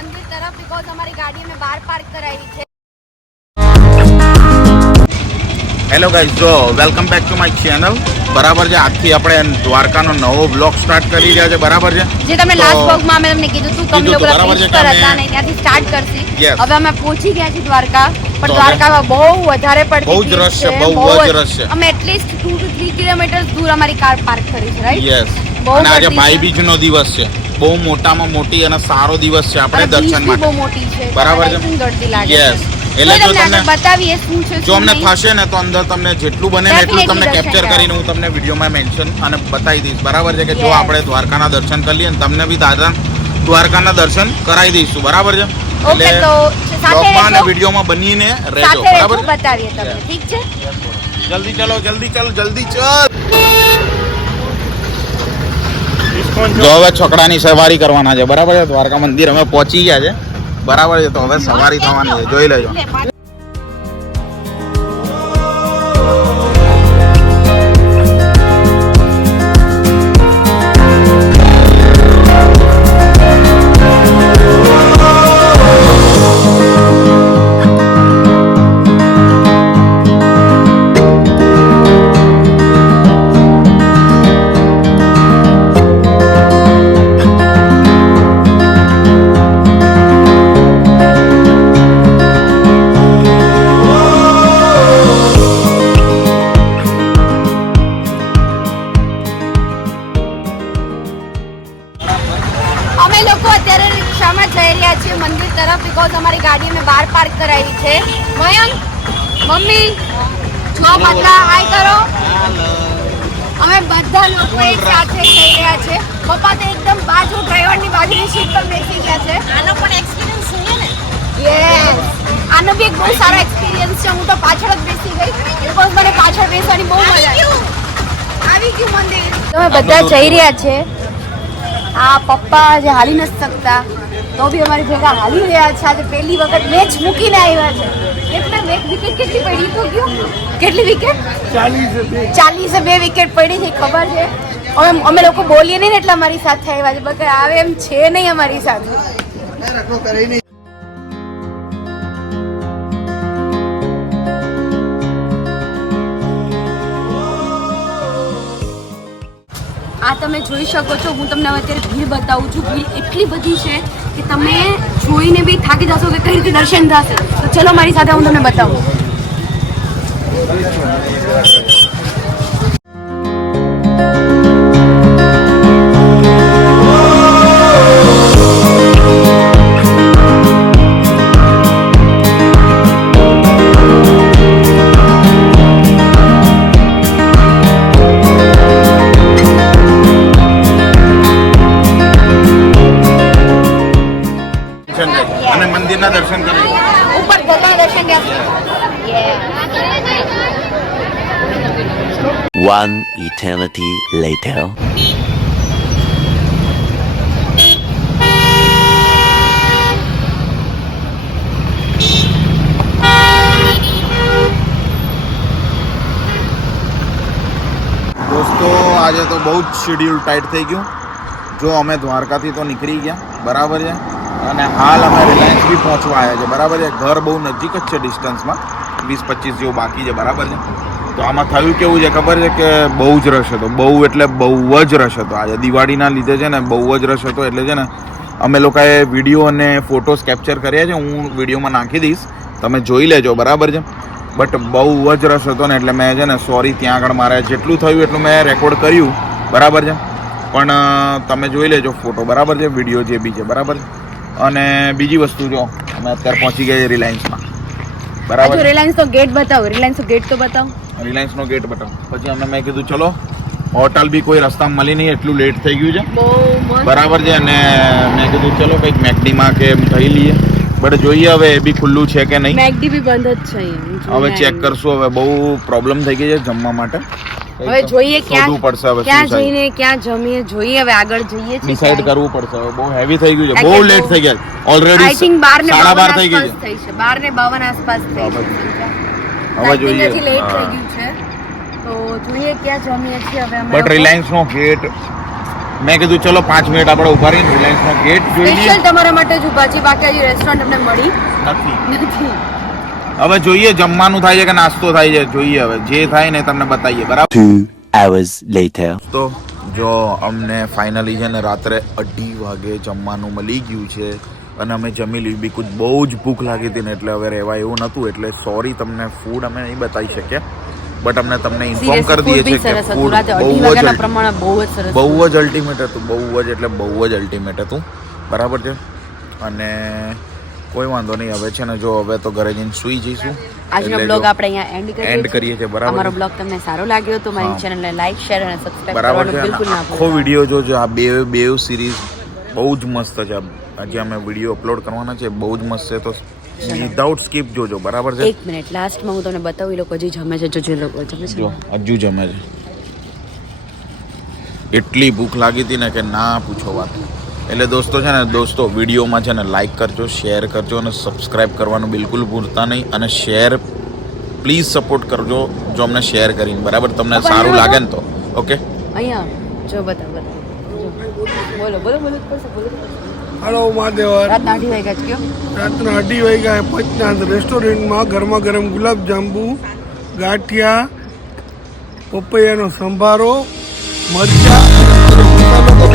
મંદિર તરફ બીકોઝ અમારી ગાડી અમે બહાર પાર્ક કરાવી છે. હેલો ગાઈઝ, જો welcome back to my channel. બરાબર છે, આજથી આપણે દ્વારકાનો નવો બ્લોગ સ્ટાર્ટ કરી રહ્યા છે. બરાબર છે, જે તમે લાસ્ટ બ્લોગમાં અમે તમને કીધું હતું કમ લોકો બીચ પર હતા ને ત્યાંથી સ્ટાર્ટ કરશી. હવે અમે પહોંચી ગયા છીએ દ્વારકા, પણ દ્વારકામાં બહુ વધારે પડતી બહુ જ રશ છે, બહુ જ રશ છે. અમે એટલીસ્ટ 2 to 3 કિલોમીટર દૂર અમારી કાર પાર્ક કરી છે, રાઈટ? યસ. અને આજે ભાઈ બીજનો દિવસ છે, બહુ મોટામાં મોટી અને સારો દિવસ છે આપણે દર્શન માટે. બહુ મોટી છે, બરાબર છે. યસ. એટલે જો તમને બતાવીએ શું છે, જો અમને થશે ને તો અંદર તમને જેટલું બને ને એટલું તમને કેપ્ચર કરીને હું તમને વિડીયોમાં મેન્શન અને બતાવી દઈશ. બરાબર છે, કે જો આપણે દ્વારકાના દર્શન કરી લઈએ ને તમને બી દાદા દ્વારકાના દર્શન કરાવી દઈશું. બરાબર છે, એટલે બ્લોગમાં અને વિડીયોમાં બનીને રહેજો. બરાબર છે, બતાવીએ તમને. ઠીક છે, જલ્દી ચલો, જલ્દી ચલ, જલ્દી ચલ. જો હવે છકડાની સવારી કરવાના છે. બરાબર છે, દ્વારકા મંદિર અમે પહોંચી ગયા છે. બરાબર છે, તો હવે સવારી થવાની છે, જોઈ લેજો. મંદિર તરફ બીકોઝ અમારી ગાડી અમે બહાર પાર્ક કરાવી છે. મયંક, મમ્મી, જો બધા હાય કરો. અમે બધા લોકો એક સાથે જઈ રહ્યા છે. પપ્પા તો એકદમ બાજુ ડ્રાઈવરની બાજુની સીટ પર બેસી ગયા છે. આનો પણ એક્સપિરિયન્સ જોઈએ ને. યસ, આનો બી એક બહુ સારો એક્સપિરિયન્સ છે. હું તો પાછળ જ બેસી ગઈ બીકોઝ મને પાછળ બેસવાની બહુ મજા આવી ગયું મંદિર. અમે બધા જઈ રહ્યા છે. આ પપ્પા જે હાલી નથી શકતા તો બી અમારી ભેગા હાલી રહ્યા છે. આજે પહેલી વખત મેચ મૂકીને આવ્યા છે. એટલે વિકેટ કેટલી પડી તો ગયો? કેટલી વિકેટ? 40 વિકેટ પડી છે, ખબર છે? હવે અમે લોકો બોલીએ નહીં ને એટલે અમારી સાથે આવ્યા છે. બકે આવે એમ છે નહીં અમારી સાથે. આ તમે જોઈ શકો છો. હું તમને અત્યારે ભીડ બતાવું છું. ભીડ એટલી બધી છે કે તમે જોઈને બી થાકી જશો કે કઈ રીતે દર્શન થશે. તો ચલો મારી સાથે હું તમને બતાવું. અને મંદિરના દર્શન કરી ઉપર ગંગા દર્શન ગયા. One eternity later. દોસ્તો, આજે તો બહુ જ શેડ્યુલ ટાઈટ થઈ ગયું. જો અમે દ્વારકાથી તો નીકળી ગયા. બરાબર છે, અને હાલ અમે રિલાયન્સ બી પહોંચવા આવ્યા છે. બરાબર છે, ઘર બહુ નજીક જ છે, ડિસ્ટન્સમાં 20-25 જેવું બાકી છે. બરાબર છે, તો આમાં થયું કેવું છે ખબર છે કે બહુ જ રશ હતો. બહુ એટલે બહુ જ રશ હતો. આજે દિવાળીના લીધે છે ને બહુ જ રશ હતો. એટલે છે ને અમે લોકોએ વિડીયો અને ફોટોસ કેપ્ચર કર્યા છે. હું વિડીયોમાં નાખી દઈશ, તમે જોઈ લેજો. બરાબર છે, બટ બહુ જ રશ હતો ને એટલે મેં છે ને સોરી, ત્યાં આગળ મારે જેટલું થયું એટલું મેં રેકોર્ડ કર્યું. બરાબર છે, પણ તમે જોઈ લેજો ફોટો. બરાબર છે, વિડીયો જે બી છે. બરાબર છે, અને બીજી વસ્તુ જો અમે અત્યારે પહોંચી ગયા રિલાયન્સમાં. બરાબર, રિલાયન્સનો ગેટ બતાવો. રિલાયન્સનો ગેટ તો બતાવો. રિલાયન્સનો ગેટ બતાવો. પછી અમે મેં કીધું ચલો, હોટલ બી કોઈ રસ્તામાં મળી નહીં, એટલું લેટ થઈ ગયું છે. બરાબર છે, અને મેં કીધું ચલો કંઈક મેકડીમાં કે એમ થઈ લઈએ. બટ જોઈએ હવે એ બી ખુલ્લું છે કે નહીં. મેકડી બી બંધ જ છે. હવે ચેક કરશું. હવે બહુ પ્રોબ્લેમ થઈ ગઈ છે જમવા માટે. હવે જોઈએ ક્યાં પડશે, હવે ક્યાં જઈને ક્યાં જમીએ. જોઈએ હવે આગળ જઈએ છીએ, ડિસાઈડ કરવું પડશે. હવે બહુ હેવી થઈ ગયું છે, બહુ લેટ થઈ ગયા. ઓલરેડી આઈ થિંક 12:52 થઈ ગઈ છે. 12:52 આસપાસ થઈ છે. હવે જોઈએ. લેટ થઈ ગયું છે તો જોઈએ ક્યાં જમીએ છીએ હવે અમે. બટ રિલાયન્સ નો ગેટ મેં કીધું ચલો 5 મિનિટ આપણે ઉભા રહીને રિલાયન્સનો ગેટ જોઈ લઈએ. સ્પેશિયલ તમારા માટે જ ઊભા છીએ, બાકી હજી રેસ્ટોરન્ટ અમને મળી નથી. હવે જોઈએ જમવાનું થાય છે કે નાસ્તો થાય છે, જોઈએ હવે જે થાય ને તમને બતાવીએ, બરાબર. 2 hours later. તો જો અમને ફાઇનલી છે ને રાત્રે 2:30 વાગે જમવાનું મળી ગયું છે અને અમે જમી લીધું. બી કુછ બહુ જ ભૂખ લાગી હતી ને એટલે હવે રહેવા એવું નહોતું, એટલે સોરી તમને ફૂડ અમે નહીં બતાવી શક્યા, બટ અમને તમને ઇન્ફોર્મ કરી દઈએ છીએ કે ફૂડ બહુ જ અલ્ટિમેટ હતું, બહુ જ એટલે બહુ જ અલ્ટિમેટ હતું, બરાબર છે. અને કોઈ વાંધો નહીં, હવે છે ને જો હવે તો ઘરે જઈને સૂઈ જઈશું. આજનો બ્લોગ આપણે અહીંયા એન્ડ કરીએ છીએ, બરાબર. અમારો બ્લોગ તમને સારો લાગ્યો તો મારી ચેનલને લાઈક શેર અને સબસ્ક્રાઇબ બરાબર કરવાનું છે. બિલકુલ ના આખો ભૂલતા. વિડીયો જોજો, આ બે સિરીઝ બહુ જ મસ્ત છે. આજે અમે વિડીયો અપલોડ કરવાના છે, બહુ જ મસ્ત છે, તો વિધાઉટ સ્કીપ જોજો, બરાબર છે. 1 મિનિટ લાસ્ટમાં હું તમને બતાવું, એ લોકો હજી જમે છે, જો લોકો જમે છે. જો હજુ જમે છે. એટલી ભૂખ લાગી હતી ને કે ના પૂછો વાત. એટલે દોસ્તો છે ને, દોસ્તો વિડીયોમાં છે ને લાઈક કરજો, શેર કરજો અને સબસ્ક્રાઈબ કરવાનું બિલકુલ ભૂલતા નહીં. અને શેર પ્લીઝ સપોર્ટ કરજો જો અમને શેર કરીને, બરાબર. તમને સારું લાગે ને તો ઓકે. અહીંયા જો બતાવ જો. બોલો બોલો બોલો પડશે, બોલો. હલો મહાદેવર. રાતના 8 વાગ્યા જ કયો. રાતના 2:30 વાગ્યા પંચનાથ રેસ્ટોરન્ટમાં ગરમા ગરમ ગુલાબજાંબુ, ગાંઠિયા, પપૈયાનો સંભારો, મરચા, મસાલો